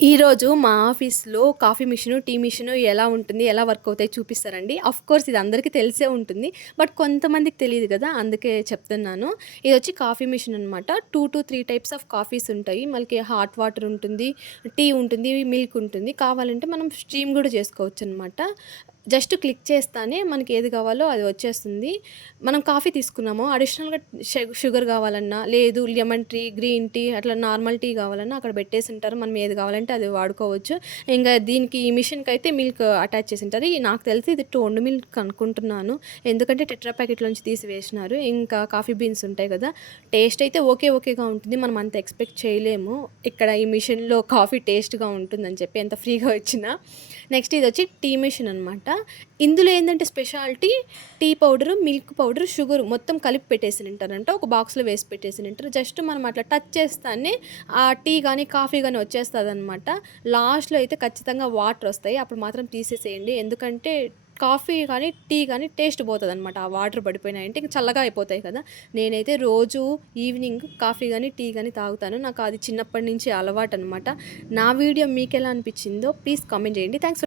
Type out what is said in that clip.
ఈరోజు మా ఆఫీస్‌లో కాఫీ మిషను, టీ మిషను ఎలా ఉంటుంది, ఎలా వర్క్ అవుతాయి చూపిస్తారండి. ఆఫ్‌కోర్స్ ఇది అందరికీ తెలిసే ఉంటుంది. బట్ కొంతమందికి తెలీదు గదా! అందుకే చెప్తున్నాను. ఇదొచ్చి కాఫీ మిషన్ అనమాట. 2-3 టైప్స్ ఆఫ్ కాఫీస్ ఉంటాయి. మనకి హాట్ వాటర్ ఉంటుంది, టీ ఉంటుంది, మిల్క్ ఉంటుంది. కావాలంటే మనం స్టీమ్ గూడా చేసుకోవచ్చనమాట. జస్ట్ క్లిక్ చేస్తానే మనకి ఏది కావాలో అది వచ్చేస్తుంది. మనం కాఫీ తీసుకున్నాము. అడిషనల్‌గా షుగర్ కావాలన్నా, లేదు లెమన్ టీ, గ్రీన్ టీ అట్లా నార్మల్ టీ కావాలన్నా అక్కడ పెట్టేసుంటారు. మనం ఏది కావాలంటే అది వాడుకోవచ్చు. ఇంగా దీనికి ఈ మిషన్‌కైతే మిల్క్ అటాచ్ చేసుంటారు. నాకు తెలిసి ఇది టోన్డ్ మిల్క్ అనుకుంటున్నాను. ఎందుకంటే టెట్రా ప్యాకెట్‌లోంచి తీసి వేసినారు. ఇంకా కాఫీ బీన్స్ ఉంటాయి కదా! టేస్ట్ అయితే ఓకేగా ఉంటుంది. మనం అంత ఎక్స్‌పెక్ట్ చేయలేము. ఇక్కడ ఈ మిషన్‌లో కాఫీ టేస్ట్‌గా ఉంటుందని చెప్పి ఎంత ఫ్రీగా వచ్చినా. నెక్స్ట్ ఇదొచ్చి టీ మిషన్ అనమాట. ఇందులో ఏందంటే speciality tea powder, milk powder, sugar మొత్తం కలిపి పెట్టేసినుంటారంట. ఒక బాక్స్‌లో వేసి పెట్టేసినుంటారు. జస్ట్ మనం అట్లా టచ్ చేస్తానే ఆ టీ గాని, కాఫీ గాని వచ్చేస్తదనమాట. లాస్ట్‌లో అయితే ఖచ్చితంగా వాటరొస్తాయి. అప్పుడు మాత్రం తీసేసేయండి. ఎందుకంటే కాఫీ గానీ, టీ గానీ టేస్ట్ పోతదనమాట. ఆ వాటర్ పడిపోయినాయంటే ఇంక చల్లగా అయిపోతాయి కదా! నేనైతే రోజు ఈవినింగ్ కాఫీ గానీ, టీ గానీ తాగుతాను. నాకు అది చిన్నప్పటి నుంచి అలవాటనమాట. నా వీడియో మీకెలా అనిపిచ్చిందో ప్లీజ్ కామెంట్ చేయండి. థాంక్స్